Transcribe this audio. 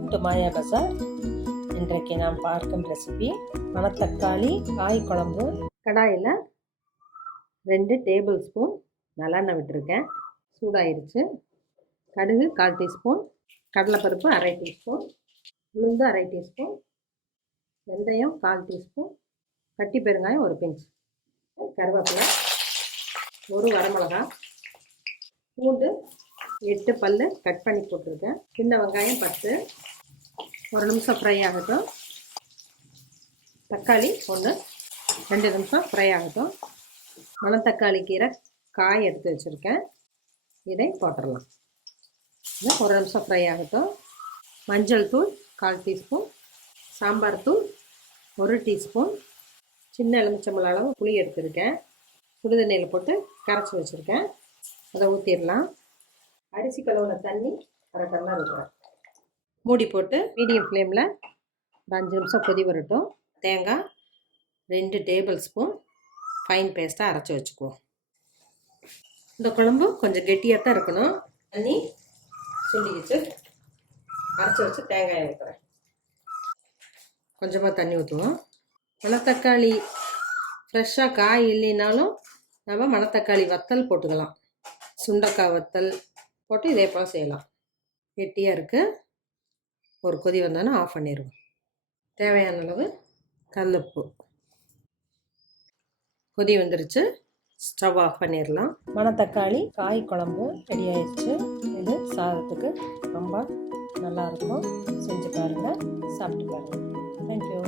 Welcome to மாயா பஜார். இன்றைக்கு நாம் பார்க்கும் ரெசிபி மணத்தக்காளி காய் குழம்பு. கடாயில் 2 டேபிள் ஸ்பூன் நல்லெண்ணெய் விட்டுருக்கேன். சூடாயிருச்சு. கடுகு 1/4 டீஸ்பூன், கடலைப்பருப்பு 1/2 டீஸ்பூன், உளுந்து 1/2 டீஸ்பூன், வெந்தயம் 1/4 டீஸ்பூன், கட்டி பெருங்காயம் 1 பிஞ்ச், கருவேப்பிலை, 1 வரமிளகாய், பூண்டு 8 பல்லு கட் பண்ணி போட்டிருக்கேன். சின்ன வெங்காயம் 10. 1 நிமிஷம் ஃப்ரை ஆகட்டும். தக்காளி 1 2 நிமிஷம் ஃப்ரை ஆகட்டும். மணத்தக்காளி கீரை காய் எடுத்து வச்சுருக்கேன். இதை போட்டுடலாம். இது 1 நிமிஷம் ஃப்ரை ஆகட்டும். மஞ்சள் தூள் 1/4 டீஸ்பூன், சாம்பார் தூள் 1 டீஸ்பூன், சின்ன எலுமிச்சம்பழம் அளவு புளி எடுத்துருக்கேன். சுடுதண்ணியில் போட்டு கரைச்சி வச்சுருக்கேன். அதை ஊற்றிடலாம். அரிசி கழுவுன தண்ணி 1/2 டம்ளர் இருக்கிறேன். மூடி போட்டு மீடியம் ஃப்ளேமில் ஒரு 5 நிமிஷம் கொதி வரட்டும். தேங்காய் 2 டேபிள் ஸ்பூன் ஃபைன் பேஸ்ட்டாக அரைச்சி வச்சுக்குவோம். இந்த குழம்பு கொஞ்சம் கெட்டியாக தான் இருக்கணும். தண்ணி சுண்டிக்கிச்சு அரைச்சி வச்சு தேங்காய் ஊற்றுறேன். கொஞ்சமாக தண்ணி ஊற்றுவோம். மணத்தக்காளி ஃப்ரெஷ்ஷாக காய் இல்லைனாலும் நம்ம மணத்தக்காளி வத்தல் போட்டுக்கலாம். சுண்டக்காய் வத்தல் போட்டு இதே போல் செய்யலாம். கெட்டியாக இருக்குது. ஒரு கொதி வந்தோன்னா ஆஃப் பண்ணிடுவோம். தேவையான அளவு கல்லுப்பு. கொதி வந்துருச்சு. ஸ்டவ் ஆஃப் பண்ணிடலாம். மணத்தக்காளி காய் குழம்பு ரெடி ஆயிடுச்சு. இது சாதத்துக்கு ரொம்ப நல்லாயிருக்கும். செஞ்சு பாருங்கள், சாப்பிட்டு பாருங்கள். தேங்க்யூ.